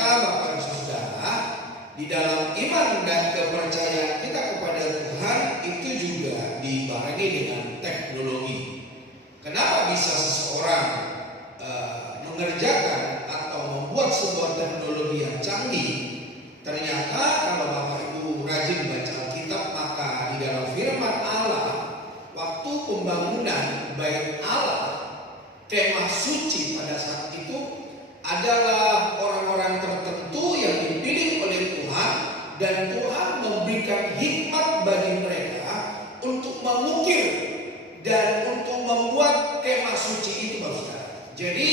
ternyata Bapak Ibu Saudara, di dalam iman dan kepercayaan kita kepada Tuhan itu juga dibarengi dengan teknologi. Kenapa bisa seseorang mengerjakan atau membuat sebuah teknologi yang canggih? Ternyata kalau Bapak Ibu rajin baca Alkitab, maka di dalam firman Allah, waktu pembangunan Bait Allah, kemah suci pada saat itu adalah orang-orang tertentu yang dipilih oleh Tuhan, dan Tuhan memberikan hikmat bagi mereka untuk mengukir dan untuk membuat kemah suci itu, Saudara. Jadi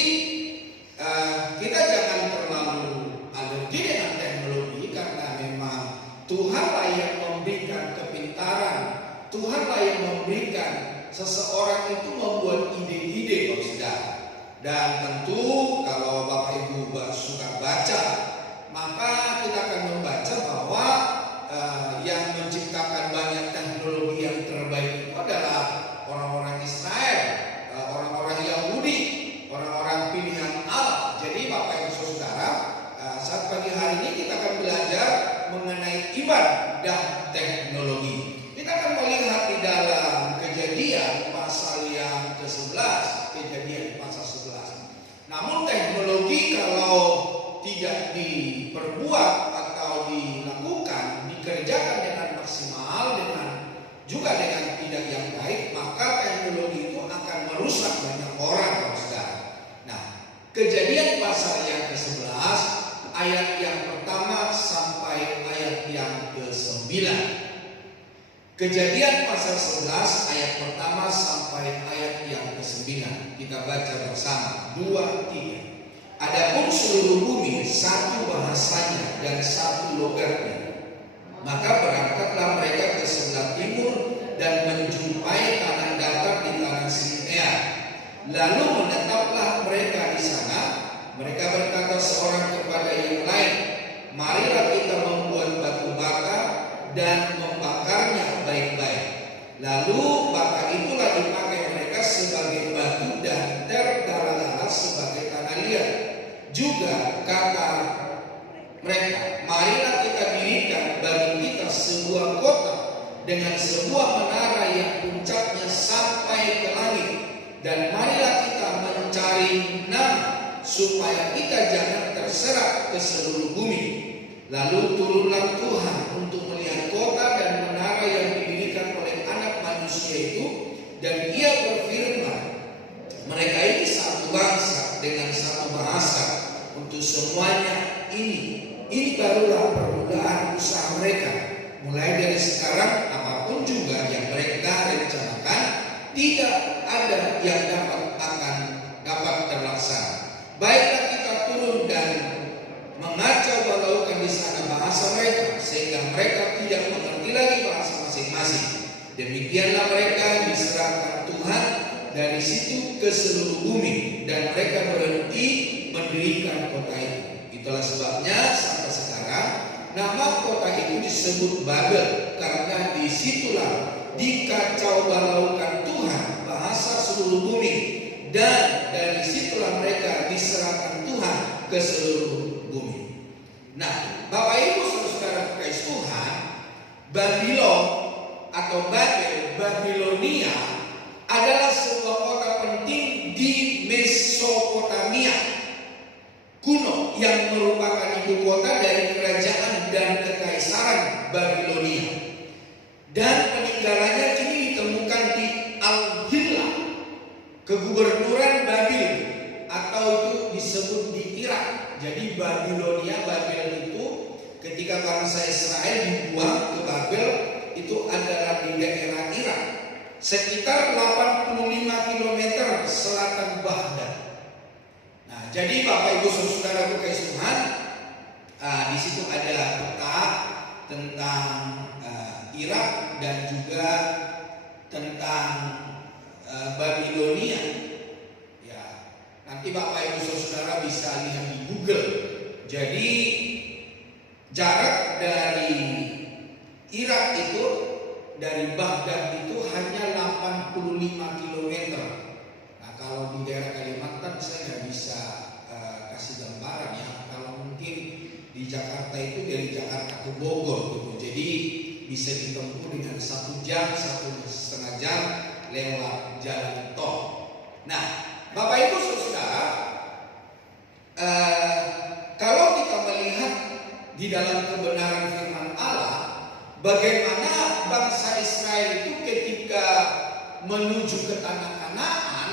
kita jangan terlalu alergi dengan teknologi, karena memang Tuhanlah yang memberikan kepintaran, Tuhanlah yang memberikan seseorang itu membuat ide-ide, Saudara. Dan tentu kalau Bapak Ibu suka baca, maka kita akan membaca bahwa yang menciptakan banyak teknologi yang terbaik itu adalah orang-orang Israel, orang-orang Yahudi, orang-orang pilihan Allah. Jadi Bapak Ibu Saudara, saat pagi hari ini kita akan belajar mengenai iman dan teknologi. Kita akan melihat di dalam Kejadian pasal yang ke-11, Kejadian pasal 11. Namun teknologi kalau tidak diperbuat atau dilakukan, dikerjakan dengan maksimal, juga dengan tidak yang baik, maka teknologi itu akan merusak banyak orang, Saudara. Nah, Kejadian pasal yang ke-11 ayat yang pertama sampai ayat yang ke-9. Kejadian pasal 11 ayat pertama sampai ayat yang ke-9. Kita baca bersama. 2, 3. Adapun seluruh bumi satu bahasanya dan satu logatnya. Maka berangkatlah mereka ke sebelah timur dan menjumpai tanah datar di tanah Sinea. Lalu menetaplah mereka di sana. Mereka berkata seorang kepada yang lain, marilah kita membuat batu bata dan membakarnya baik-baik. Lalu bata itulah dipakai mereka sebagai batu dan terdalah sebagai tanah liat. Juga kata mereka, marilah kita dirikan bagi kita sebuah kota dengan sebuah menara yang puncaknya sampai ke langit, dan marilah kita mencari nama supaya kita jangan terserak ke seluruh bumi. Lalu turunlah Tuhan untuk melihat kota dan menara yang didirikan oleh anak manusia itu, dan ia berfirman, mereka ini satu bangsa dengan satu bahasa. Untuk semuanya ini barulah permulaan usaha mereka. Mulai dari sekarang, apapun juga yang mereka rencanakan, tidak ada yang dapat terlaksana. Baiklah kita turun dan mengacau balaukan di sana bahasa mereka, sehingga mereka tidak mengerti lagi bahasa masing-masing. Demikianlah mereka diserahkan Tuhan dari situ ke seluruh bumi, dan mereka berhenti mendirikan kota itu. Itulah sebabnya sampai sekarang nama kota itu disebut Babel, karena disitulah dikacau balaukan Tuhan bahasa seluruh bumi, dan dari situlah mereka diserahkan Tuhan ke seluruh bumi. Nah, Bapak Ibu saudara kekasih Tuhan, Babylon atau Babel, Babilonia adalah sebuah kota penting di Mesopotamia kuno yang merupakan ibu kota dari kerajaan dan kekaisaran Babilonia. Dan peninggalannya kini ditemukan di Al-Hilla, kegubernuran Babil, atau itu disebut di Irak. Jadi Babilonia, Babel itu ketika bangsa Israel dibuang ke Babel, itu adalah di daerah Irak, sekitar 85 km selatan Baghdad. Nah, jadi Bapak Ibu saudara kekasih Tuhan, di situ ada peta tentang Irak dan juga tentang Babilonia. Ya, nanti Bapak Ibu saudara bisa lihat di Google. Jadi jarak dari Irak itu, dari Baghdad itu hanya 85 km. Nah, kalau di daerah Kalimantan saya nggak bisa kasih gambaran ya. Kalau mungkin ke Bogor gitu. Jadi bisa ditempuh dengan 1 jam, 1,5 jam lewat jalan tol. Nah, Bapak Ibu Saudara, kalau kita melihat di dalam kebenaran firman Allah, bagaimana bangsa Israel itu ketika menuju ke tanah Kanaan,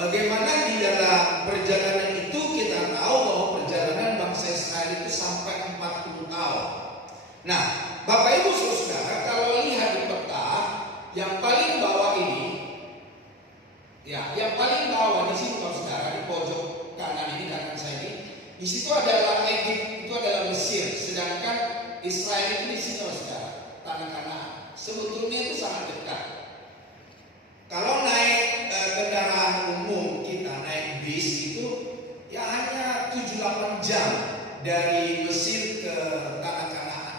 bagaimana di dalam perjalanan itu kita tahu bahwa perjalanan bangsa Israel itu sampai 40 tahun. Nah, Bapak Ibu Saudara, kalau lihat di peta yang paling bawah ini, ya, yang paling bawah di sini Saudara, di pojok kanan ini, kanan saya ini, di situ adalah Egypt, itu adalah Mesir, sedangkan Israel itu di sini Saudara, tanah Kanaan. Sebetulnya itu sangat dekat. Kalau naik kendaraan umum, kita naik bis itu ya hanya 7-8 jam dari Mesir ke tanah Kanaan.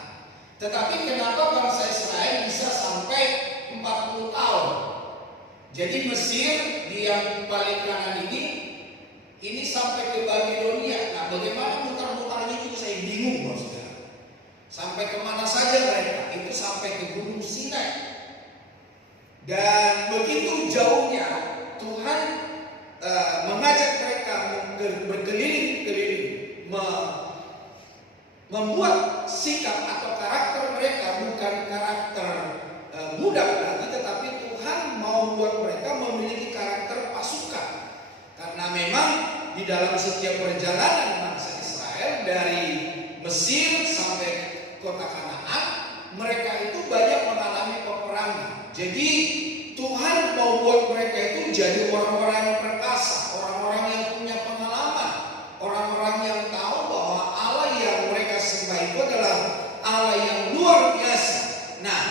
Tetapi kenapa bangsa Israel bisa sampai 40 tahun? Jadi Mesir di yang paling kanan ini sampai ke Babilonia. Nah, bagaimana mutar-mutarnya itu saya bingung, Saudara. Sampai kemana saja mereka? Itu sampai ke Gunung Sinai. Dan begitu jauhnya Tuhan mengajak mereka berkeliling-keliling, membuat sikap atau karakter mereka bukan karakter budak lagi, tetapi Tuhan mau buat mereka memiliki karakter pasukan. Karena memang di dalam setiap perjalanan bangsa Israel dari Mesir sampai kota Kanaan, mereka itu banyak mengalami peperangan. Jadi Tuhan mau buat mereka itu jadi orang-orang yang perkasa, orang-orang yang punya pengalaman, orang-orang yang tahu bahwa Allah yang mereka sembah itu adalah Allah yang luar biasa. Nah,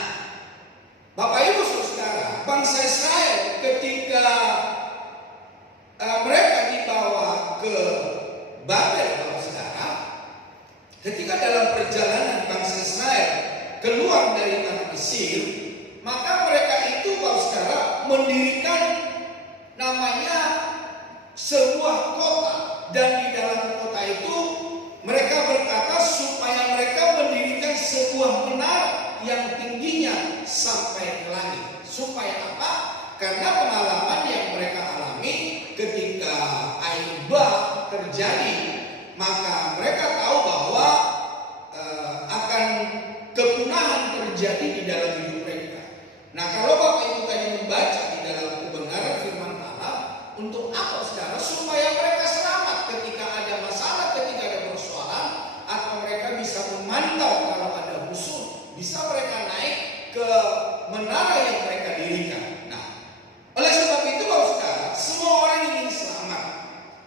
Bapak Ibu Saudara, bangsa Israel ketika mereka dibawa ke Babel, Saudara, ketika dalam perjalanan bangsa Israel keluar dari tanah Mesir, maka mereka itu, Saudara, mendirikan namanya sebuah kota, dan di dalam kota itu mereka berkata supaya mereka mendirikan sebuah menara yang tingginya sampai ke langit. Supaya apa? Karena pengalaman yang mereka alami ketika air bah terjadi, maka mereka tahu bahwa akan kepunahan terjadi di dalam hidup mereka. Nah, kalau Bapak Ibu tadi membaca di dalam kebenaran firman Allah, untuk apa, Saudara? Supaya mereka selamat ketika ada masalah, ketika ada persoalan, atau mereka bisa memantau kalau ada musuh, bisa mereka naik ke menara yang mereka dirikan. Nah, oleh sebab itu, Saudara, semua orang ingin selamat.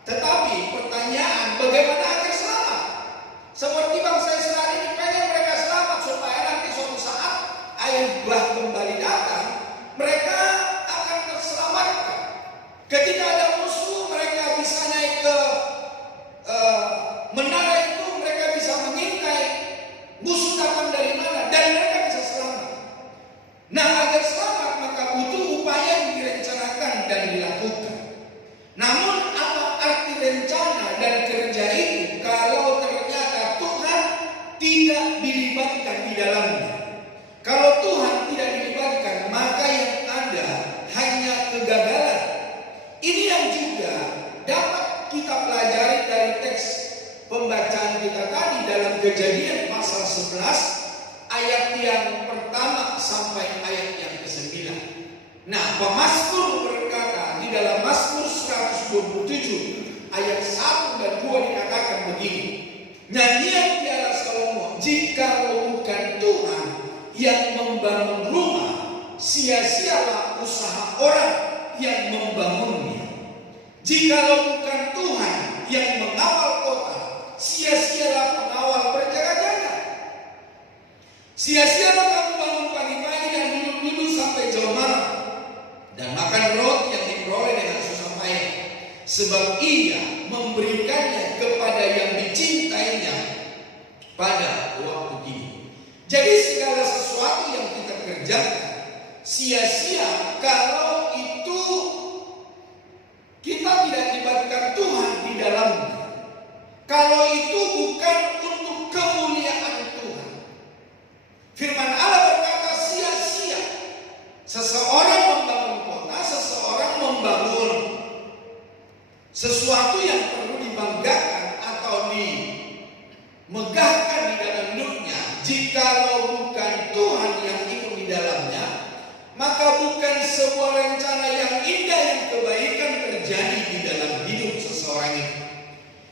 Tetapi pertanyaan, bagaimana agar selamat? Seperti bangsa Israel ini pengen mereka selamat supaya nanti suatu saat air bah kembali datang, mereka akan terselamatkan. Ketika ada musuh, mereka bisa naik ke menara itu, mereka bisa mengintai musuh datang dari mana, dan mereka bisa selamat. Nah, agar selamat maka butuh upaya yang direncanakan dan dilakukan. Namun apa arti rencana dan kerja itu kalau ternyata Tuhan tidak dilibatkan di dalamnya? Kalau Tuhan tidak dilibatkan, maka yang ada hanya kegagalan. Ini yang juga dapat kita pelajari dari teks pembacaan kita tadi dalam Kejadian pasal 11 ayat yang pertama sampai ayat yang ke-9. Nah, pemazmur berkata di dalam Mazmur 127 ayat 1 dan 2 dikatakan begini. Nyanyian piala Salomo, jika bukan Tuhan yang membangun rumah, sia-sialah usaha orang yang membangunnya. Jikalau bukan Tuhan yang mengawal kota, sia-sialah pengawal berjaga-jaga. Sia-sialah kamu bangun pagi-pagi dan duduk-duduk sampai jauh malam, dan makan roti yang diperoleh dengan susah payah, sebab Ia memberikannya kepada yang dicintainya pada waktu ini. Jadi segala sesuatu yang kita kerjakan sia-sia kalau itu kita tidak libatkan Tuhan di dalamnya. Kalau itu bukan untuk kemuliaan jikalau bukan Tuhan yang ikut di dalamnya, maka bukan sebuah rencana yang indah yang kebaikan terjadi di dalam hidup seseorang itu.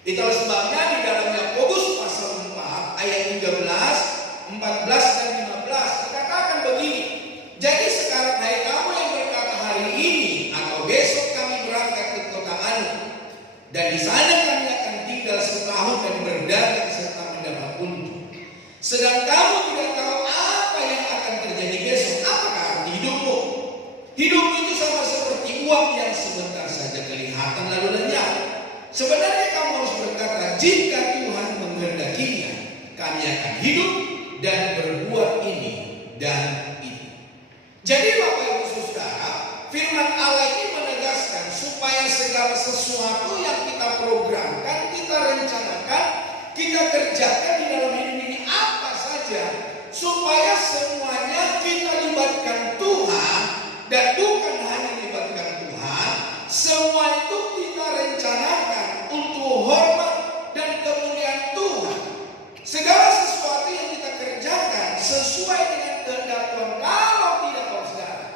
Itulah sebabnya di dalam Yakobus pasal 4 ayat 13, 14 dan 15 dikatakan begini. Jadi sekarang hai kamu yang berkata hari ini atau besok kami berangkat ke kota Anu, dan di sana kami akan tinggal setahun dan berdagang serta mendapat untung. Sedang kamu tidak tahu apa yang akan terjadi besok. Apakah arti hidupmu? Hidup itu sama seperti uap yang sebentar saja kelihatan lalu lenyap. Sebenarnya kamu harus berkata, jika Tuhan menghendakinya, kami akan hidup dan berbuat ini dan itu. Jadi Bapak Ibu Saudara, firman Allah ini menegaskan supaya segala sesuatu yang kita programkan, kita rencanakan, kita kerjakan di dalam hidup ini apa saja, supaya semuanya kita libatkan Tuhan, dan bukan hanya libatkan Tuhan, semua itu kita rencanakan untuk hormat dan kemuliaan Tuhan. Segala sesuatu yang kita kerjakan sesuai dengan kehendak Tuhan. Kalau tidak, saudara,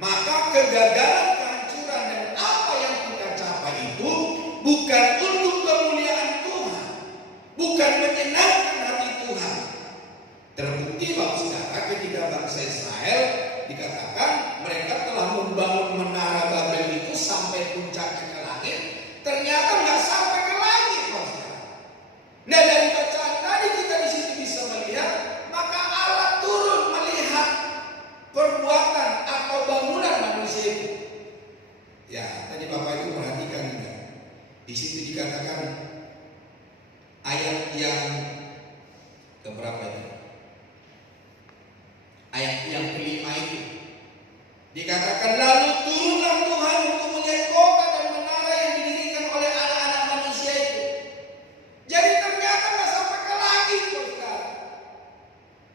maka kegagalan, kehancuran dan apa yang kita capai itu bukan untuk kemuliaan Tuhan, bukan menyenangkan hati Tuhan. Terbukti Bapak Saudara, ketika bangsa Israel dikatakan mereka telah membangun menara Babel itu sampai puncaknya ke langit, ternyata nggak sampai ke langit, Bapak Saudara. Nah, dari bacaan tadi kita di situ bisa melihat, maka Allah turun melihat perbuatan atau bangunan manusia itu. Ya, tadi Bapak Ibu perhatikan enggak? Di situ dikatakan ayat yang keberapa itu? Ayat yang kelima itu dikatakan, lalu turunlah Tuhan untuk melihat kota dan menara yang didirikan oleh anak-anak manusia itu. Jadi ternyata nggak sampai ke langit, saudara.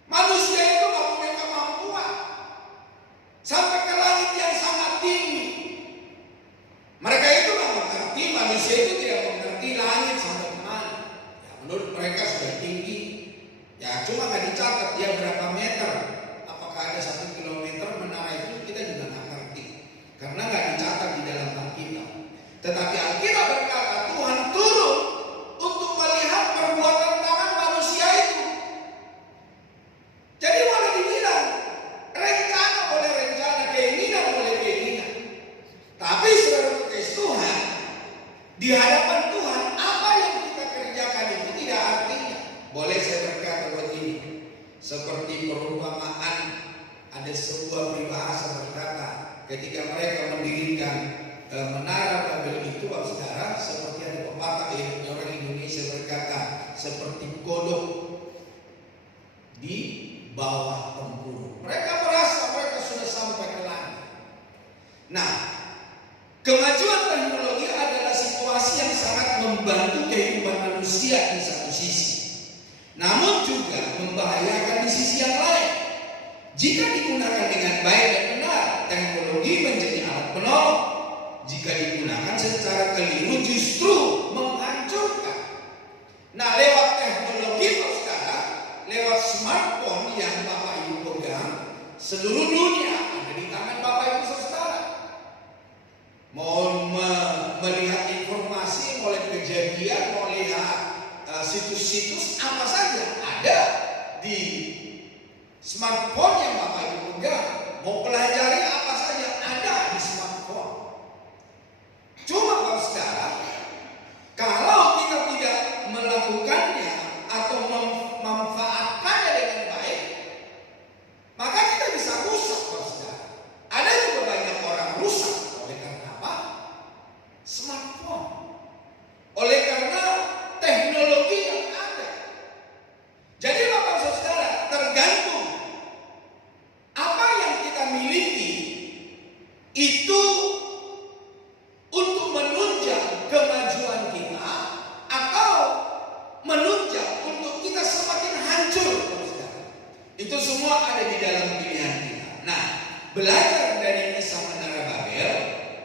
Manusia itu nggak punya kemampuan sampai ke langit yang sangat tinggi. Mereka itu nggak mengerti, manusia itu tidak mengerti langit sampai kemana. Ya, menurut mereka sudah tinggi. Ya, cuma nggak dicatat dia berapa meter. Ada 1 kilometer menara itu, kita juga nggak ngerti karena nggak dicatat di dalam Alkitab. Tetapi Alkitab berkata Tuhan turun untuk melihat perbuatan tangan manusia itu. Jadi boleh dibilang rencana boleh rencana, keinginan boleh keinginan. Tapi saudara Tuhan, di hadapan Tuhan apa yang kita kerjakan itu tidak artinya. Boleh saya berkata begini, seperti perumpamaan. Ada sebuah peribahasa berkata, ketika mereka mendirikan menara Babel itu, saudara, seperti ada pepatah orang Indonesia berkata, seperti kodok di bawah tempurung. Mereka merasa mereka sudah sampai ke langit. Nah, kemajuan teknologi adalah situasi yang sangat membantu kehidupan manusia di satu sisi, namun juga membahayakan di sisi yang lain. Jika digunakan dengan baik dan benar, teknologi menjadi alat penolong. Jika digunakan secara keliru, justru menghancurkan. Nah, lewat teknologi, saudara, lewat smartphone yang Bapak Ibu pegang, seluruh dunia ada di tangan Bapak Ibu saudara. Mau melihat informasi, mau lihat kejadian, mau lihat situs-situs apa saja ada di smartphone yang Bapak Ibu pegang. Mau pelajari apa saja ada di smartphone. Cuma Bapak Saudara, kalau kita tidak melakukannya atau memanfaatkannya dengan baik, maka kita bisa rusak, Bapak Saudara. Ada juga banyak orang rusak oleh karena apa? Smartphone. Oleh karena teknologi yang ada. Jadi Bapak Saudara, tergantung apa yang kita miliki itu untuk menunjang kemajuan kita atau menunjang untuk kita semakin hancur. Itu semua ada di dalam pilihan kita. Nah, belajar dari kisah menara Babel,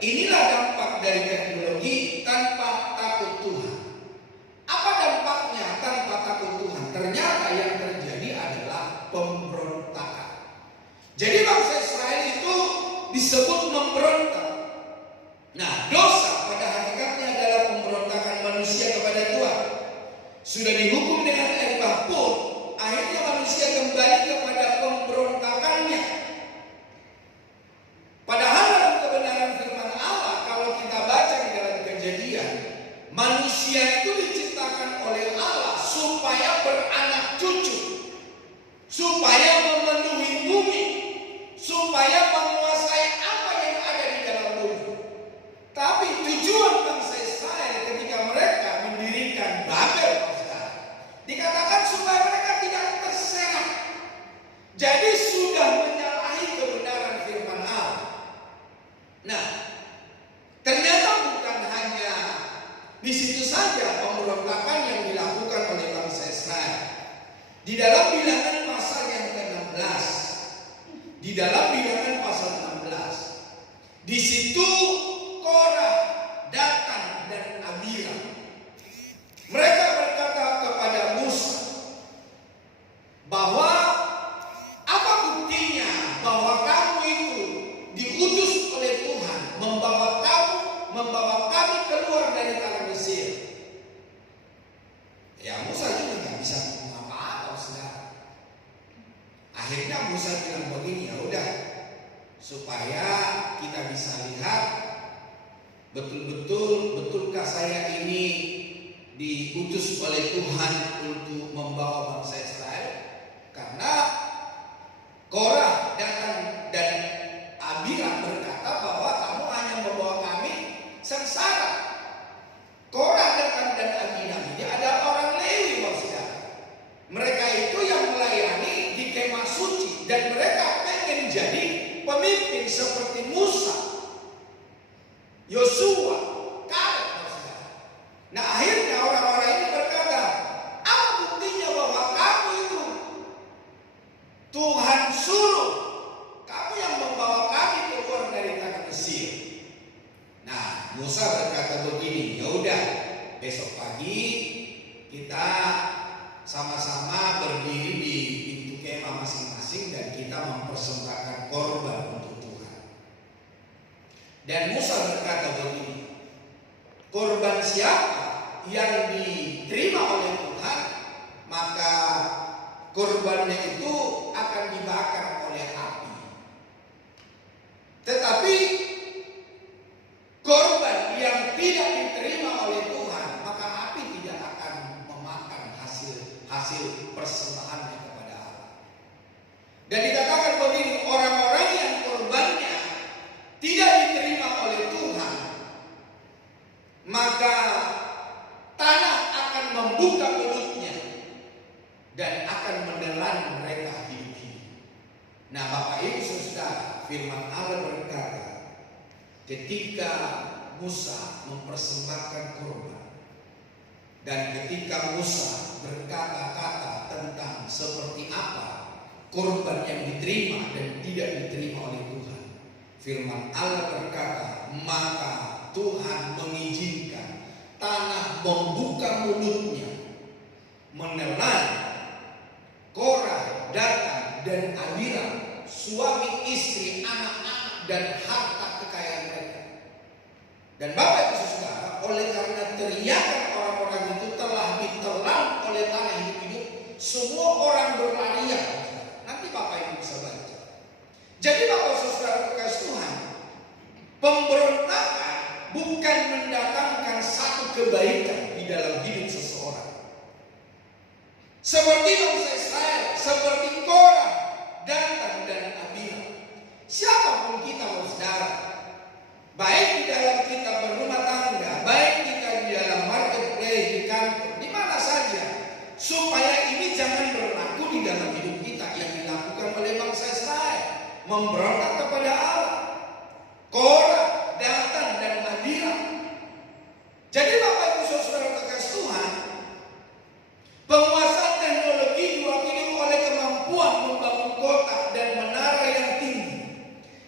inilah dampak dari teknologi tanpa takut Tuhan. Apa dampaknya tanpa takut Tuhan? Ternyata yang terjadi adalah Akhirnya Musa bilang begini, ya udah, supaya kita bisa lihat betulkah saya ini diutus oleh Tuhan untuk membawa bangsa Israel. Karena Korah datang dan Abiram berkata bahwa kamu hanya membawa kami sengsara. Korah datang dan Abiram ini adalah orang Lewi, maksudnya. Mereka itu yang melayani di kemah suci dan mereka pengen jadi pemimpin seperti Musa, Yosua, Kaleb, maksudnya. Nah, akhirnya orang-orang ini berkata, apa buktinya bahwa kamu itu Tuhan suruh, kamu yang membawa kami keluar dari tanah Mesir. Nah, Musa berkata begini, ya udah, besok pagi kita sama-sama berdiri di pintu kemah masing-masing dan kita mempersembahkan korban untuk Tuhan. Dan Musa berkata begini, korban siapa yang diterima oleh Tuhan, maka korbannya itu akan dibakar oleh api. Tetapi korban yang tidak diterima oleh Tuhan, maka api tidak akan memakan hasil persembahannya kepada Allah. Dan dikatakan begini, orang-orang yang korbannya tidak diterima oleh Tuhan, maka tanah akan membuka mulutnya dan akan menelan mereka hidup-hidup. Nah, Bapak Ibu Saudara, firman Allah berkata, ketika Musa mempersembahkan korban dan ketika Musa berkata-kata tentang seperti apa korban yang diterima dan tidak diterima oleh Tuhan, firman Allah berkata, maka Tuhan mengizinkan tanah membuka mulutnya, menelan Korah, Datan, dan Abiram, suami, istri, anak-anak, dan harta kekayaan mereka. Dan Bapak Ibu Saudara, oleh karena teriakan orang-orang itu telah ditelan oleh tanah hidup-hidup, semua orang berlarian. Nanti Bapak Ibu bisa baca. Jadi Bapak Saudara kekasih Tuhan, pemberontakan bukan mendatangkan satu kebaikan di dalam hidup seseorang. Seperti bangsa Israel, seperti Korah, Datan, dan Abiram. Siapapun kita, saudara, baik di dalam kita berumah tangga, baik kita di dalam marketplace, di kantor, di mana saja, supaya ini jangan berlaku di dalam hidup kita yang dilakukan oleh bangsa Israel, memberontak kepada Allah. Korah, Datan, dan Abiram. Jadi Bapak Ibu Saudara kekasih Tuhan, penguasaan teknologi diwakili oleh kemampuan membangun kota dan menara yang tinggi,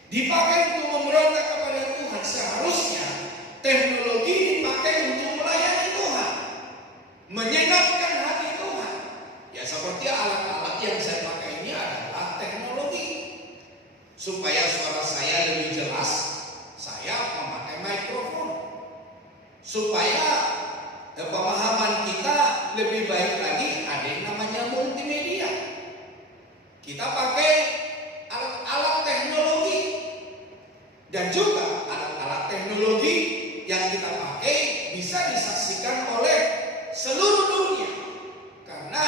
dipakai untuk memberontak kepada Tuhan. Seharusnya teknologi dipakai untuk melayani Tuhan, menyenangkan hati Tuhan. Ya, seperti alat-alat yang saya pakai ini adalah teknologi. Supaya suara saya lebih jelas, saya memakai mikrofon. Supaya pemahaman kita lebih baik lagi, ada yang namanya multimedia. Kita pakai alat-alat teknologi. Dan juga alat-alat teknologi yang kita pakai bisa disaksikan oleh seluruh dunia. Karena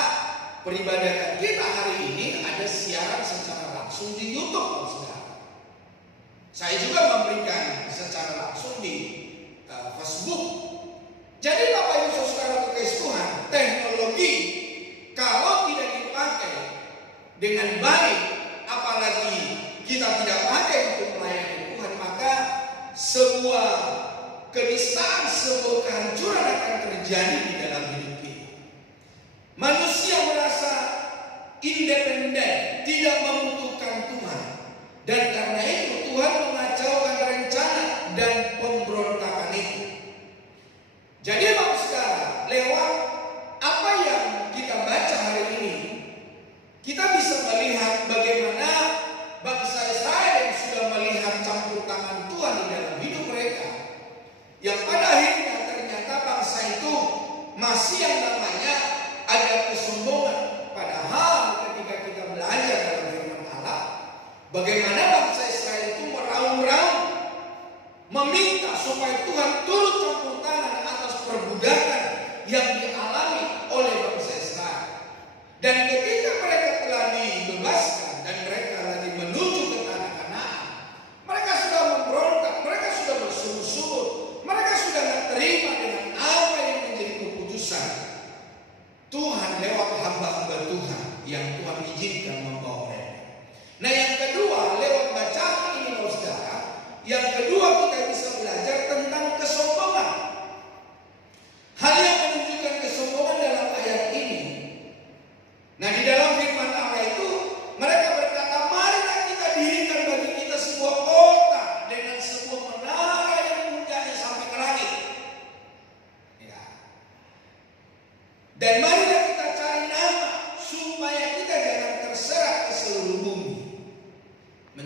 peribadatan kita hari ini ada siaran secara langsung di YouTube, saudara. Saya juga memberikan secara langsung di Facebook. Jadi Bapak Ibu Saudara kekasih Tuhan, teknologi kalau tidak dipakai dengan baik, apalagi kita tidak pakai untuk melayani Tuhan, maka sebuah kenistaan, sebuah kehancuran akan terjadi di dalam hidup kita. Manusia merasa independen, tidak membutuhkan Tuhan, dan karena itu Tuhan mengacaukan rencana dan pemberontakan itu. Jadi Bapak Saudara, lewat apa yang kita baca hari ini, kita bisa melihat bagaimana bangsa Israel yang sudah melihat campur tangan Tuhan di dalam hidup mereka, yang pada akhirnya ternyata bangsa itu masih yang namanya ada kesombongan. Padahal ketika kita belajar dalam firman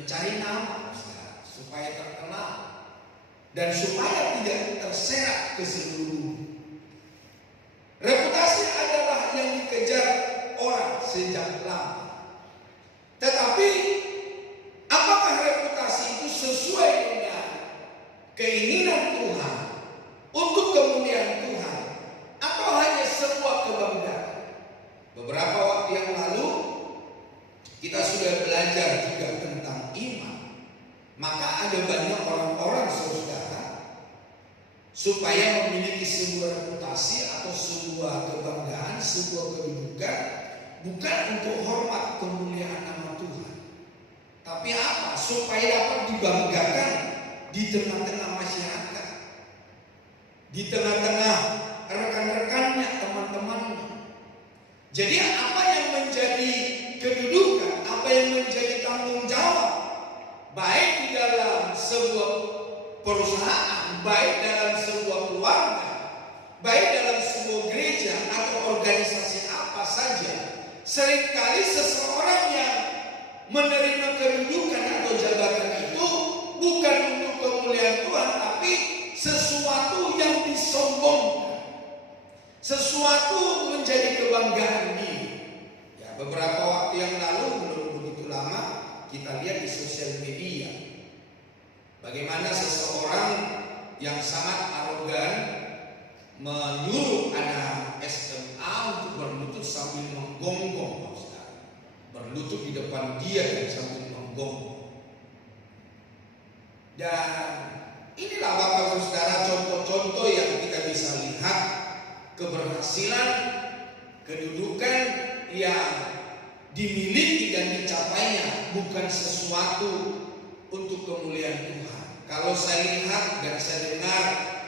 mencari nama, supaya terkenal dan supaya tidak terserak ke seluruh bumi. Reputasi adalah yang dikejar orang sejak lama. Tetapi apakah reputasi itu sesuai dengan keinginan Tuhan untuk kemuliaan Tuhan, atau hanya sebuah kebanggaan? Beberapa waktu yang lalu kita sudah belajar juga tentang iman. Maka ada banyak orang-orang, saudara, supaya memiliki sebuah reputasi atau sebuah kebanggaan, sebuah kedudukan, bukan untuk hormat kemuliaan nama Tuhan, tapi apa? Supaya dapat dibanggakan di tengah-tengah masyarakat, di tengah-tengah rekan-rekannya, teman-temannya. Jadi apa yang menjadi kedudukan, apa yang menjadi tanggung jawab, baik di dalam sebuah perusahaan, baik dalam sebuah keluarga, baik dalam sebuah gereja atau organisasi apa saja, seringkali seseorang yang menerima kedudukan atau jabatan itu bukan untuk kemuliaan Tuhan, tapi sesuatu yang disombongkan, sesuatu menjadi kebanggaan diri. Ya, beberapa waktu yang lalu, belum begitu lama, kita lihat di sosial media bagaimana seseorang yang sangat arogan menyuruh anak SMA untuk berlutut sambil menggonggong, berlutut di depan dia dan sambil menggonggong. Dan inilah Bapak Ibu Saudara contoh-contoh yang kita bisa lihat keberhasilan, kedudukan yang dimiliki dan dicapainya bukan sesuatu untuk kemuliaan Tuhan. Kalau saya lihat dan saya dengar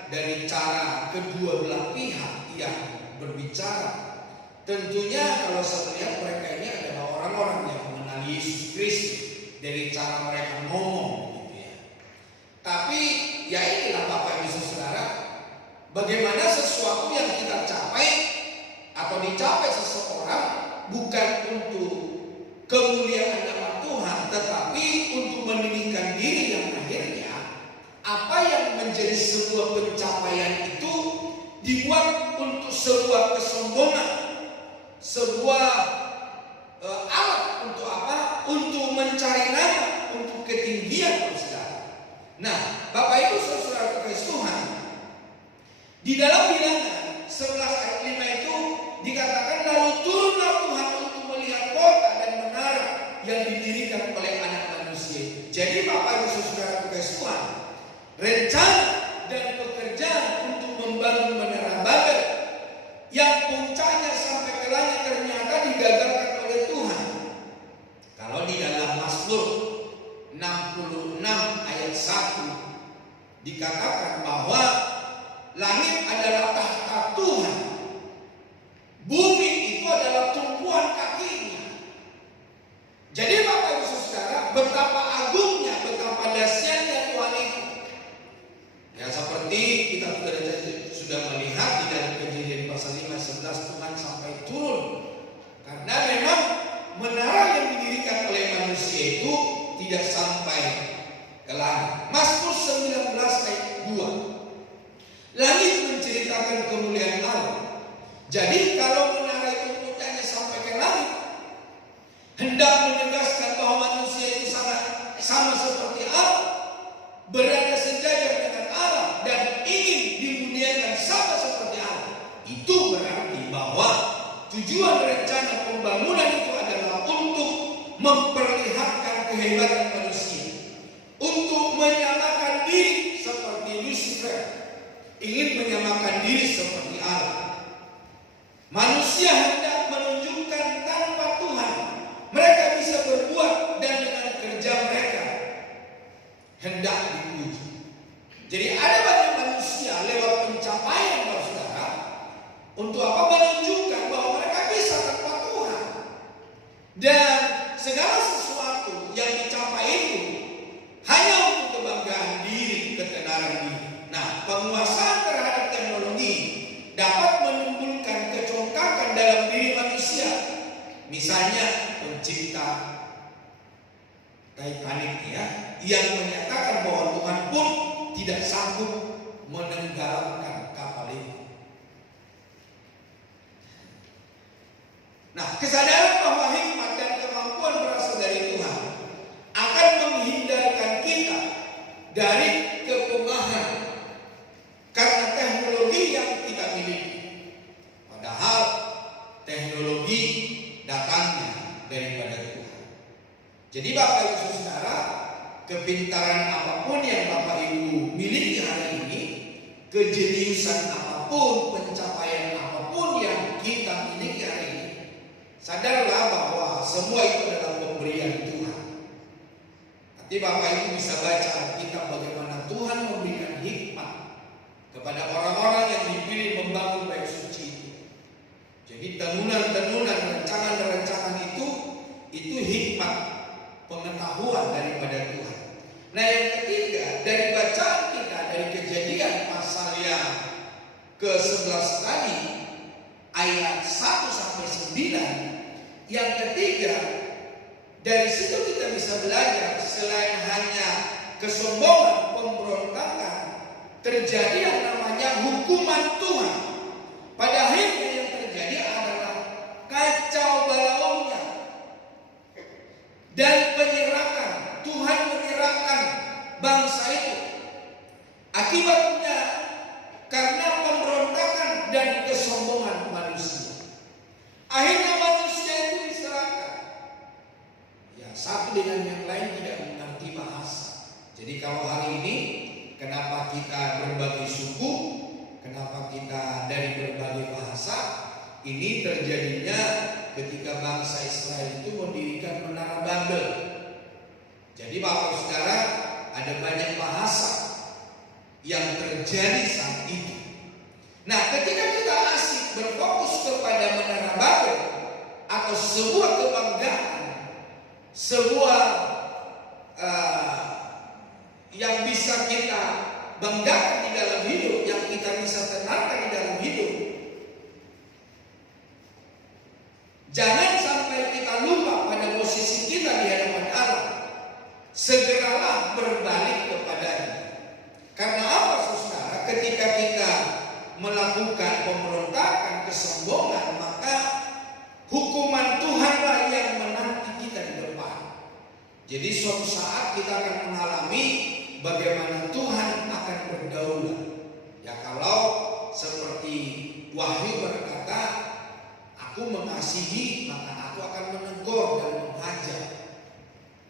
dari cara kedua belah pihak yang berbicara, tentunya kalau saya lihat mereka ini adalah orang-orang yang mengenal Yesus Kristus dari cara mereka ngomong, gitu ya. Tapi ya inilah Bapak Ibu Saudara, bagaimana sesuatu yang kita capai atau dicapai seseorang bukan untuk kemuliaan nama Tuhan, tetapi untuk meninggikan diri, yang akhirnya apa yang menjadi sebuah pencapaian itu dibuat untuk sebuah kesombongan, sebuah alat untuk apa? Untuk mencari nama, untuk ketinggian, saudara. Nah, Bapak Ibu Saudara Kristus Tuhan, di dalam Bilangan 11 ayat 5 itu dikatakan, lalu turunlah Tuhan untuk melihat kota dan menara yang didirikan oleh anak manusia. Jadi Bapak Ibu Saudara Kristus Tuhan, rencana dan pekerjaan untuk membangun menara Babel yang puncaknya sampai ke langit ternyata digagalkan oleh Tuhan. Kalau di dalam Mazmur 66 ayat 1 dikatakan bahwa langit adalah tahta Tuhan, bumi itu adalah tumpuan kakinya. Jadi Bapak Ibu Saudara, betapa agungnya, betapa dahsyatnya Tuhan itu. Ya, seperti kita sudah melihat di dalam Kejadian pasal 5:11, Tuhan sampai turun karena memang menara yang didirikan oleh manusia itu tidak sampai ke langit. Mazmur 19 ayat 2, langit menceritakan kemuliaan Allah. Jadi kalau menara itu puncaknya sampai ke langit, hendak menegaskan bahwa manusia itu sama seperti Allah, berada sejajar dengan Allah dan ingin dimuliakan sama seperti Allah. Itu berarti bahwa tujuan rencana pembangunan itu adalah untuk memperlihatkan kehebatan manusia, untuk menyamakan diri seperti Lucifer, ingin menyamakan diri seperti Allah. Manusia hendak menunjukkan tanpa Tuhan mereka bisa berbuat, dan dengan kerja mereka hendak dipuji. Jadi ada banyak manusia lewat pencapaian, saudara, untuk apa? Menunjukkan bahwa mereka bisa tanpa Tuhan. Dan segala sesuatu yang dicapai itu hanya untuk kebanggaan diri, ketenaran diri. Nah, penguasaan terhadap teknologi dapat menimbulkan kecongkakan dalam Titanic ya, yang menyatakan bahwa Tuhan pun tidak sanggup menenggelamkan kapal itu. Nah, kesadaran bahwa hikmat dan kemampuan berasal dari Tuhan akan menghindarkan kita dari kepunahan karena teknologi yang kita miliki. Padahal teknologi datangnya daripada Tuhan. Jadi Bapak Ibu Saudara, kepintaran apapun yang Bapak Ibu miliki hari ini, kejeniusan apapun, pencapaian apapun yang kita miliki hari ini, sadarlah bahwa semua itu adalah pemberian Tuhan. Nanti Bapak Ibu bisa baca Alkitab bagaimana Tuhan memberikan hikmat kepada orang-orang yang dipilih membangun bait suci itu. Jadi tenunan-tenunan, rancangan-rancangan itu hikmat pengetahuan daripada Tuhan. Nah, yang ketiga, dari bacaan kita dari Kejadian pasal yang ke-11 tadi ayat 1 sampai 9, yang ketiga, dari situ kita bisa belajar selain hanya kesombongan, pemberontakan, terjadi yang namanya hukuman Tuhan. Pada akhirnya yang terjadi adalah kacau balaunya dan penyerahan. Tuhan menyerahkan bangsa itu. Akibatnya karena pemberontakan dan kesombongan manusia. Akhirnya manusia itu diserahkan. Ya, satu dengan yang lain tidak mengerti bahasa. Jadi kalau hari ini kenapa kita berbagai suku, kenapa kita dari berbagai bahasa, ini terjadinya ketika bangsa Israel itu mendirikan menara Babel. Jadi Bapak Saudara, ada banyak bahasa yang terjadi saat itu. Nah, ketika kita asik berfokus kepada menara Babel atau sebuah kebanggaan, sebuah yang bisa kita banggakan di dalam hidup, yang kita bisa tenangkan di dalam hidup, jangan sampai kita lupa pada posisi kita di hadapan Allah. Segeralah berbalik kepadanya. Karena apa saudara? Ketika kita melakukan pemberontakan, kesombongan, maka hukuman Tuhanlah yang menanti kita di depan. Jadi suatu saat kita akan mengalami bagaimana Tuhan akan berdaulat. Ya, kalau seperti Wahyu berkata, aku mengasihi, maka aku akan menegur dan menghajar.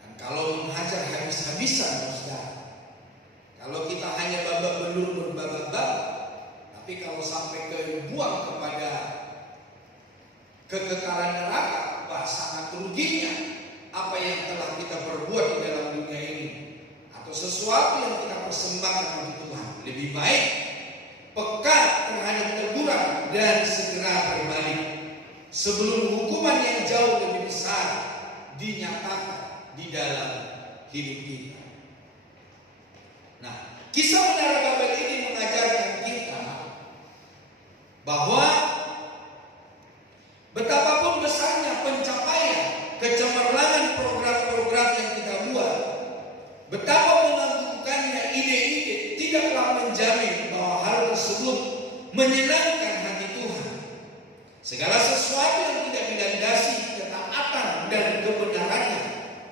Dan kalau menghajar habis-habisan, saudara. Kalau kita hanya babak belur berbabak-babak, tapi kalau sampai kebuang kepada kekekalan neraka, wah sangat ruginya apa yang telah kita perbuat di dalam dunia ini, atau sesuatu yang kita persembahkan untuk Tuhan. Lebih baik peka terhadap teguran dan segera berbalik sebelum hukuman yang jauh lebih besar dinyatakan di dalam hidup kita. Nah, kisah menara Babel ini mengajarkan kita bahwa betapapun besarnya pencapaian, kecemerlangan program-program yang kita buat, betapa menganggukkannya ide-ide, tidaklah menjamin bahwa hal tersebut menyenangkan hati Tuhan. Segala sesuatu yang tidak dilandasi ketaatan dan kebenarannya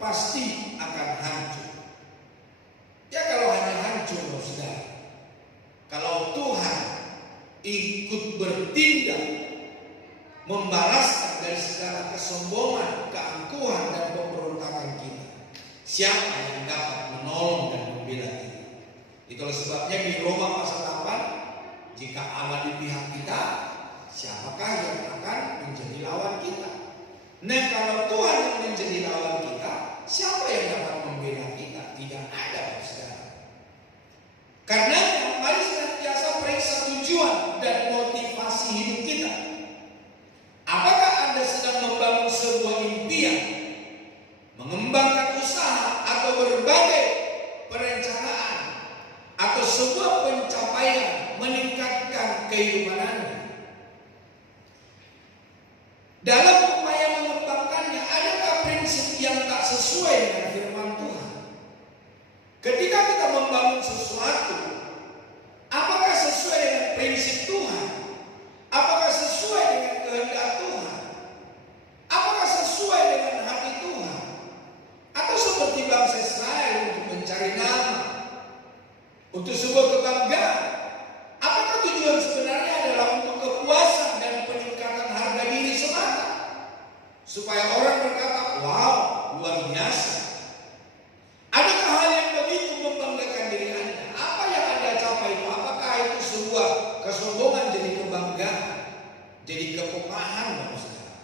pasti akan hancur. Ya, kalau hanya hancur, saudara. Kalau Tuhan ikut bertindak membalaskan dari segala kesombongan, keangkuhan dan pemberontakan kita, siapa yang dapat menolong dan membela kita? Itulah sebabnya di Roma pasal 8, jika Allah di pihak kita, siapakah yang akan menjadi lawan kita? Nah, kalau Tuhan yang menjadi lawan kita, siapa yang dapat membela kita? Tidak ada, saudara. Karena mari senantiasa periksa tujuan dan motivasi hidup kita. Apakah Anda sedang membangun sebuah impian, mengembangkan usaha, atau berbagai perencanaan, atau sebuah pencapaian meningkatkan kehidupan Anda? Dalam upaya mengembangkannya, adakah prinsip yang tak sesuai dengan firman Tuhan? Ketika kita membangun sesuatu, apakah sesuai dengan prinsip Tuhan? Apakah sesuai dengan kehendak Tuhan? Apakah sesuai dengan hati Tuhan? Atau seperti bangsa Israel untuk mencari nama, untuk sebuah kebanggaan? Apakah tujuan sebenarnya adalah untuk kepuasan dan peningkatan harga diri semata? Supaya orang berkata, wow, luar biasa. Adakah hal yang begitu membanggakan diri Anda? Apa yang Anda capai itu? Apakah itu sebuah kesombongan jadi kebanggaan? Jadi kekokohan, Bapak Saudara?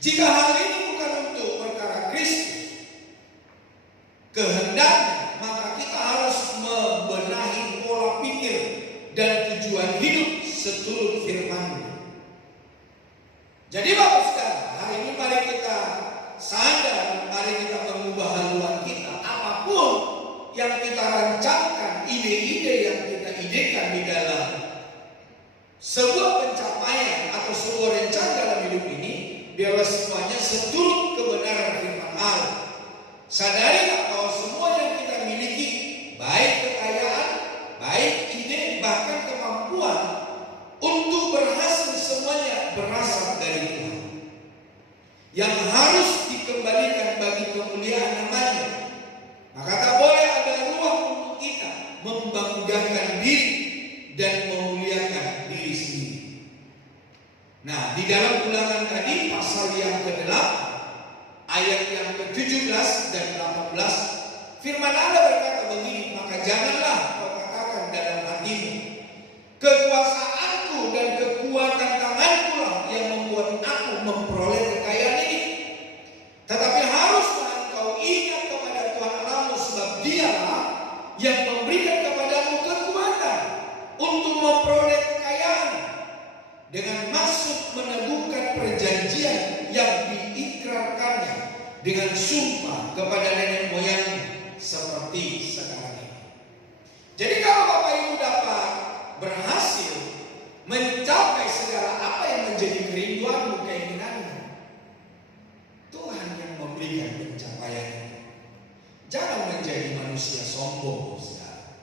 Jika hal ini bukan untuk perkara Kristus, kehendaknya, maka kita harus membenahi pola pikir dan tujuan hidup seturut firman-Nya. Jadi Bapak Saudara, hari ini mari kita sadar, mari kita mengubah haluan kita. Apapun yang kita rancangkan, ide-ide yang kita idekan di dalam sebuah pencapaian atau sebuah rencana dalam hidup ini, biarlah semuanya seturut kebenaran firman Allah. Sadarilah bahwa semua yang kita miliki, baik kekayaan, baik ide, bahkan kemampuan untuk berhasil, semuanya berasal dari Tuhan, yang harus dikembalikan bagi kemuliaan namanya. Maka tak boleh ada ruang untuk kita membanggakan diri dan memuliakan diri sendiri. Nah, di dalam Ulangan tadi pasal yang ke-8 ayat yang ke-17 dan 18, firman Allah berkata begini, maka janganlah kau katakan dalam hatimu, kekuasaanku dan kekuatan tanganku lah yang membuat aku memperoleh kekayaan ini. Tetapi haruslah engkau ingat kepada Tuhan Allahmu, sebab Dialah yang memberikan kepadamu kekuatan untuk memperoleh kekayaan, dengan maksud meneguhkan perjanjian yang diikrarkannya dengan sumpah kepada nenek moyang seperti sekarang ini. Jadi kalau Bapak Ibu dapat berhasil mencapai segala apa yang menjadi kerinduanmu, keinginanmu, Tuhan yang memberikan pencapaian itu. Jangan menjadi manusia sombong, saudara.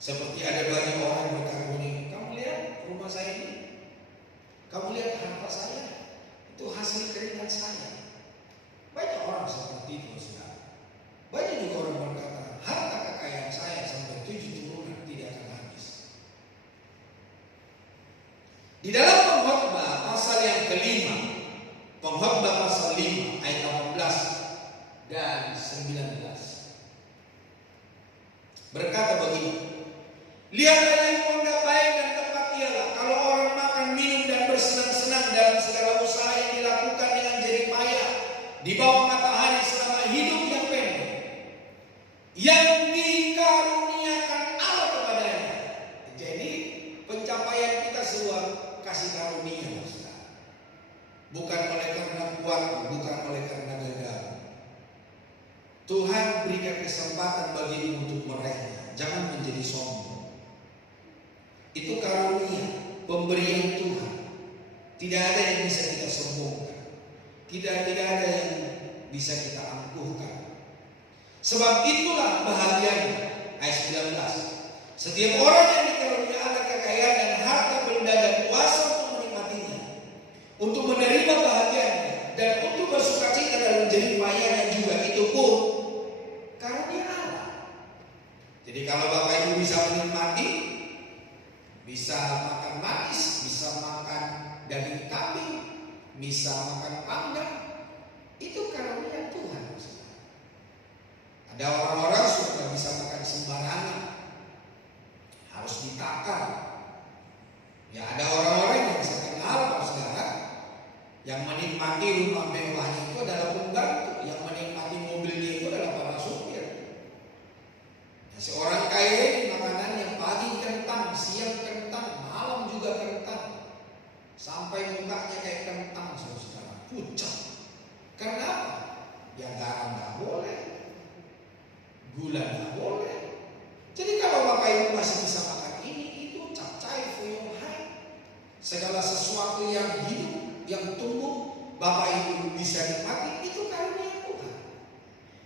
Seperti ada banyak orang yang berkata, kamu lihat rumah saya ini, kamu lihat harta saya, itu hasil keringat saya. Banyak orang seperti itu, saudara. Banyak juga orang berkata, harta kekayaan saya sampai 7 turunan tidak akan habis. Di dalam Pengkhotbah pasal yang ke-5, Pengkhotbah pasal 5 ayat 18 dan 19, berkata begini, lihatlah yang indah baik dan tepat ialah kalau orang makan, minum dan bersenang-senang dalam segala usaha yang dilakukan dengan jerih payah di bawah matahari selama hidup yang pendek, yang dikaruniakan Allah kepadanya. Jadi pencapaian kita sebuah kasih karunia, bukan oleh karena kuat, bukan oleh karena gagal. Tuhan berikan kesempatan bagimu untuk meraihnya. Jangan menjadi sombong. Itu karunia, pemberian Tuhan. Tidak ada yang bisa kita sombongkan. Tidak ada yang bisa kita angkuhkan. Sebab itulah bahagianya. Ayat 19. Setiap orang yang dikaruniai kekayaan dan harta benda dan kuasa untuk menikmatinya, untuk menerima bahagianya dan untuk bersukacita dalam jerih payahnya juga, itu pun karunia Allah. Jadi kalau Bapak Ibu bisa menikmati, bisa makan manis, bisa makan daging kambing, bisa makan panggang, itu karunia Tuhan. Ada orang-orang sudah bisa makan sembarangan, harus ditakar. Ya, ada orang-orang yang saya kenal, saudara, yang menikmati rumah mewahnya itu adalah pembantu, yang menikmati mobilnya itu adalah para supir. Ya, seorang kaya ini makanannya pagi kentang, siang kentang, malam juga kentang, sampai mukanya kayak kentang, saudara, pucat. Kenapa? Ya garam nggak boleh, gula nggak boleh. Jadi kalau Bapak Ibu masih bisa makan ini, itu capcay fuyung-hai, segala sesuatu yang hidup, yang tumbuh, Bapak Ibu bisa nikmati, itu karunia Tuhan.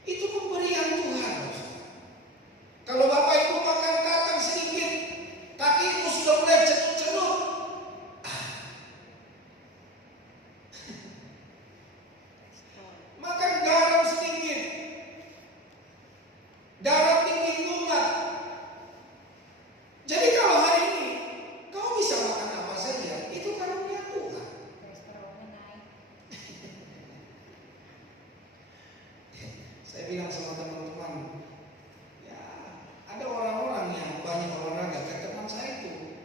Itu pemberian Tuhan Saya bilang sama teman-teman, ya ada orang-orang yang banyak olahraga. Kayak teman saya itu,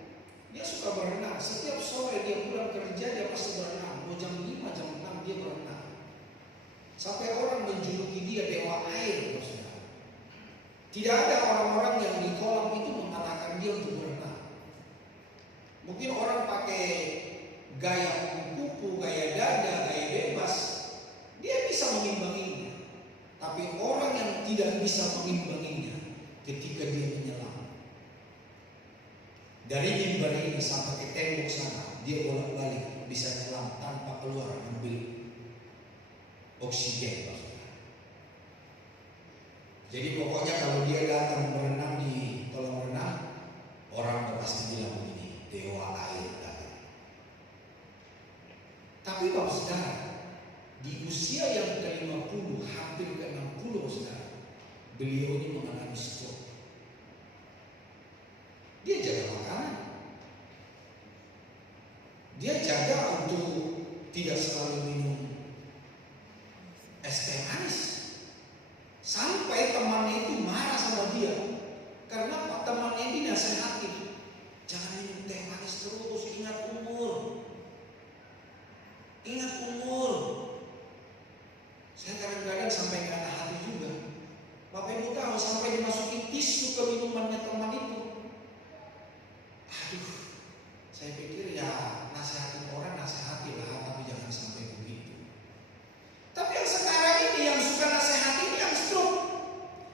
dia suka berenang. Setiap sore dia pulang kerja dia pasti berenang. Mau jam 5, jam 6 dia berenang. Sampai orang menjuluki dia dewa air. Tidak ada orang-orang yang di kolam itu mengalahkan dia untuk berenang. Mungkin orang pakai gaya kupu-kupu, gaya dada, gaya bebas, dia bisa mengimbanginya. Tapi orang yang tidak bisa mengimbanginya ketika dia menyelam. Dari mimbar ini sampai ke tembok sana, dia bolak-balik bisa nyelam tanpa keluar ambil oksigen. Jadi pokoknya kalau dia datang berenang di kolam renang, orang pasti bilang begini, dewa air datang. Tapi Bapak Saudara, di usia yang ke-50, hampir ke-60 Saudara, beliau ini mengalami stroke. Dia jaga makanan. Dia jaga untuk tidak selalu minum es teh manis. Sampai temannya itu marah sama dia. Karena apa? Temannya ini nasihatin, jangan minum teh manis terus, ingat umur. Ingat umur. Saya kadang-kadang sampai nggak ada hati juga. Bapak Ibu tahu sampai dimasukin tisu ke minumannya teman itu. Aduh, saya pikir ya nasihatin orang nasihatilah, tapi jangan sampai begitu. Tapi yang sekarang ini yang suka nasihatin yang stroke.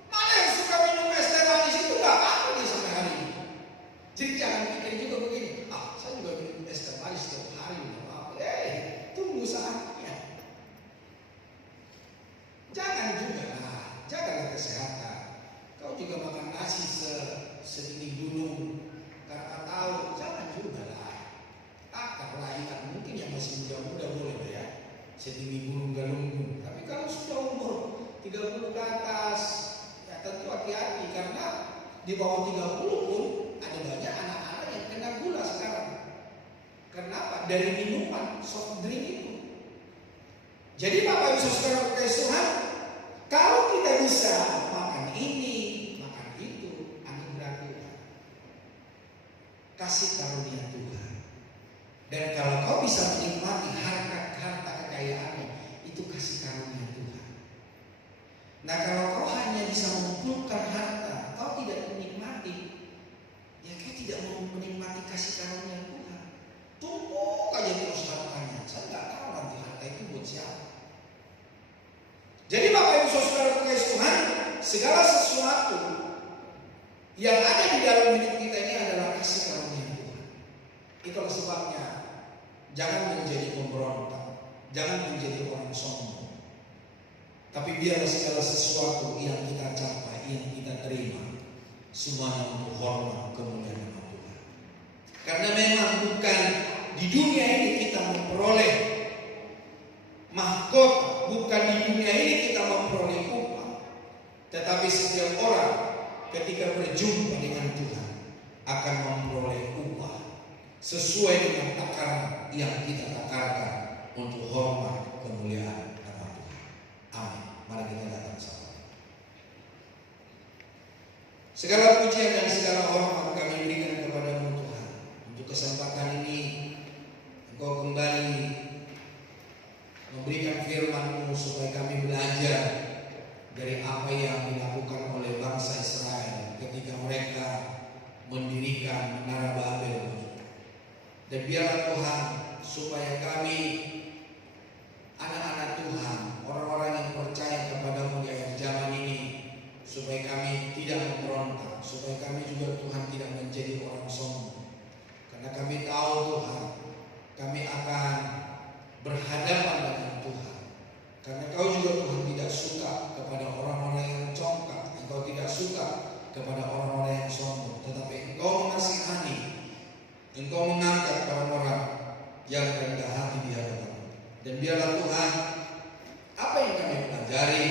Mana yang suka minum es teh manis itu nggak apa-apa dia sampai hari ini. Jadi jangan pikir juga begini, saya juga minum es teh manis setiap hari, nggak apa-apa. Tunggu saatnya. Jangan juga lah, jagalah kesehatan. Kau juga makan nasi setinggi gunung, karena tahu, jangan juga lah. Takarlah ikan, mungkin yang masih muda-muda boleh ya, setinggi gunung galunggung. Tapi kalau sudah umur 30 ke atas, ya tentu hati-hati, karena di bawah 30 pun ada banyak anak-anak yang kena gula sekarang. Kenapa? Dari minuman soft drink itu. Jadi Bapak Ibu Saudara kasih Tuhan, kalau kita bisa makan ini, makan itu, anugerah Tuhan, kasih karunia Tuhan. Dan kalau kau bisa menikmati harta kekayaanmu, itu kasih karunia Tuhan. Nah kalau kau hanya bisa mengumpulkan harta, kau tidak menikmati, ya kau tidak mau menikmati kasih karunia Tuhan. Tumpuk aja terus hartanya. Saya nggak tahu nanti harta itu buat siapa. Jadi Bapak Ibu Saudara kasih Tuhan, segala sesuatu yang ada di dalam hidup kita ini adalah kasih karunia Tuhan. Itulah sebabnya jangan menjadi pemberontak, jangan menjadi orang sombong. Tapi biarlah segala sesuatu yang kita capai, yang kita terima, semuanya untuk hormat kemuliaan nama Tuhan. Karena memang bukan di dunia ini kita memperoleh mahkota, bukan di dunia ini kita memperoleh upah. Tetapi setiap orang ketika berjumpa dengan Tuhan akan memperoleh upah sesuai dengan takaran yang kita takarkan untuk hormat kemuliaan nama Tuhan. Amin. Mari kita datang sama. Segala pujian dan segala hormat kami berikan kepada-Mu Tuhan. Untuk kesempatan ini Engkau kembali memberikan firman-Mu supaya kami belajar dari apa yang dilakukan oleh bangsa Israel ketika mereka mendirikan Menara Babel. Dan biarlah Tuhan supaya kami anak-anak Tuhan, orang-orang yang percaya kepada-Mu di akhir zaman ini, supaya kami tidak memberontak, supaya kami juga Tuhan tidak menjadi orang sombong. Karena kami tahu Tuhan, kami akan berhadapan dengan Tuhan. Karena Kau juga Tuhan tidak suka kepada orang-orang yang congkak, Engkau tidak suka kepada orang-orang yang sombong, tetapi Engkau mengasihani, Engkau mengangkat orang-orang yang rendah hati di hadapan. Dan biarlah Tuhan, apa yang kami pelajari,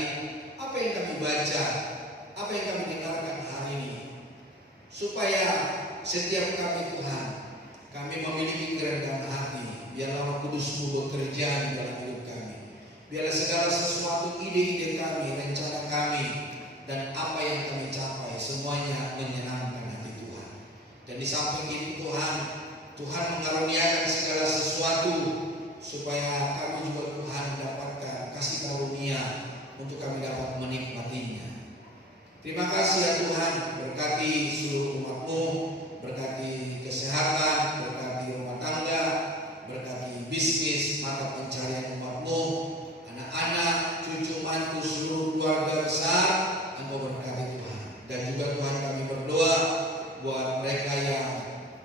apa yang kami baca, apa yang kami dengarkan hari ini, supaya setiap kami Tuhan, kami memiliki kerendahan hati. Biarlah Roh Kudus-Mu bekerja di dalam hidup kami. Biarlah segala sesuatu, ide-ide kami, rencana kami, dan apa yang kami capai semuanya menyenangkan hati Tuhan. Dan di samping itu Tuhan mengaruniakan segala sesuatu supaya kami juga Tuhan mendapatkan kasih karunia untuk kami dapat menikmatinya. Terima kasih ya Tuhan, berkati seluruh umat-Mu, berkati kesehatan, berkati rumah tangga, berkati bisnis, mata pencarian umat-Mu, anak-anak, cucu mantu, seluruh keluarga besar, Engkau berkati Tuhan. Dan juga Tuhan kami berdoa buat mereka yang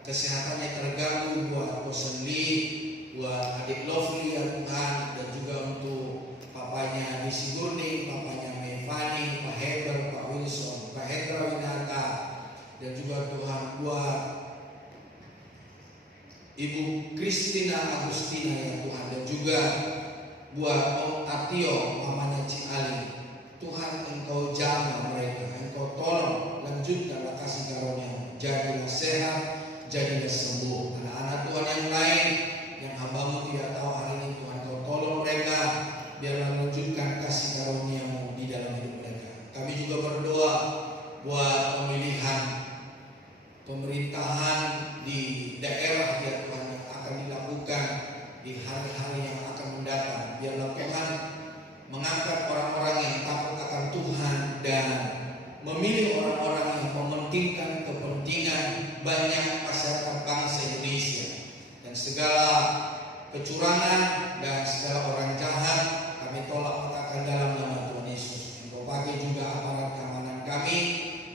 kesehatannya terganggu, buat Kosenli, buat adik Lovely ya Tuhan, dan juga untuk papanya Misi Gurning, papanya Mevani, Pak Heber, Pak Wilson, Pak Hendra Winata, dan juga Tuhan buat Ibu Christina Agustina ya Tuhan, dan juga buat Om Atio, mamanya Cik Ali. Tuhan Engkau jaga mereka, Engkau tolong, lanjutkanlah kasih karunia, jadilah sehat, jadilah sembuh. Anak-anak Tuhan yang lain yang hamba-Mu tidak tahu hari ini, Tuhan Engkau tolong mereka, biarlah lanjutkan kasih karunia-Mu di dalam hidup mereka. Kami juga berdoa buat pemilihan pemerintahan di daerah ya Tuhan yang akan dilakukan di hari-hari yang akan mendatang. Biarlah Tuhan mengangkat orang-orang yang takut akan Tuhan dan memilih orang-orang yang mementingkan kepentingan banyak masyarakat bangsa Indonesia, dan segala kecurangan dan segala orang jahat kami tolak katakan dalam nama Tuhan Yesus. Engkau pakai juga aparat keamanan kami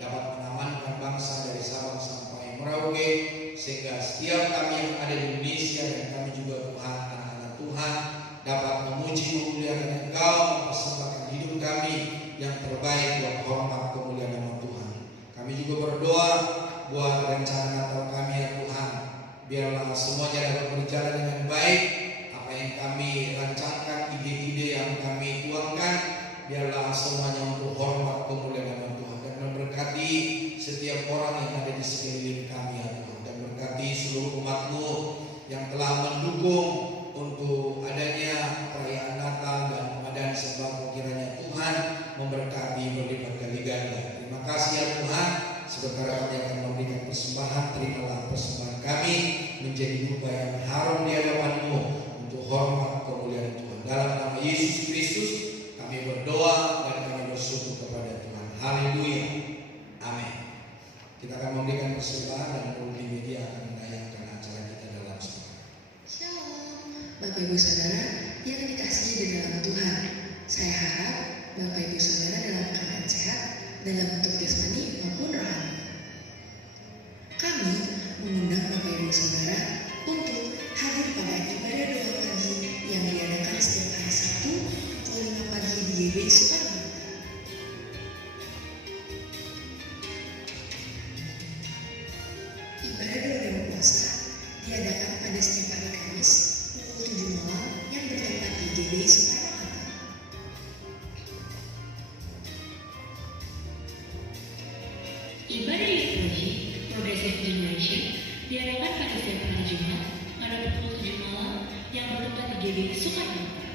dapat mengamankan bangsa dari Sabang sampai Merauke, sehingga setiap kami yang ada di Indonesia dan kami juga Tuhan, anak-anak Tuhan, dapat memuji memuliakan Engkau, mempersembahkan hidup kami yang terbaik buat hormat kemuliaan nama Tuhan. Kami juga berdoa buat rencana Natal kami ya Tuhan, biarlah semuanya dapat berjalan dengan baik. Apa yang kami rancangkan, ide-ide yang kami tuangkan, biarlah semuanya untuk hormat kemuliaan nama Tuhan, dan memberkati setiap orang yang ada di sekeliling kami ya Tuhan, dan berkati seluruh umat-Mu yang telah mendukung untuk adanya perayaan Natal dan pengadaan sembako. Kiranya Tuhan memberkati berlipat kali ganda. Terima kasih ya Tuhan. Sebentar kami akan memberikan persembahan. Terimalah persembahan kami menjadi dupa yang harum di hadapan-Mu untuk hormat kemuliaan Tuhan. Dalam nama Yesus Kristus kami berdoa dan kami bersyukur kepada Tuhan. Haleluya. Amin. Kita akan memberikan persembahan dan multimedia akan menayangkan acara kita dalam semua. Shalom, Bapak Ibu Saudara yang dikasihi di dalam Tuhan. Saya harap Bapak Ibu Saudara dalam keadaan sehat dalam bentuk jasmani maupun rohani. Kami mengundang Bapak Ibu Saudara untuk hadir pada ibadah doa pagi yang diadakan setiap hari Sabtu pukul 5 pagi di GBI Soekarno. Ibadah doa dan puasa diadakan pada setiap hari Kamis pukul 7 malam yang bertempat di GBI Soekarno Hatta. Ibadah liturgi Progressive Generation diadakan pada setiap hari Jumat pada pukul 7 malam yang bertempat di GBI Soekarno Hatta.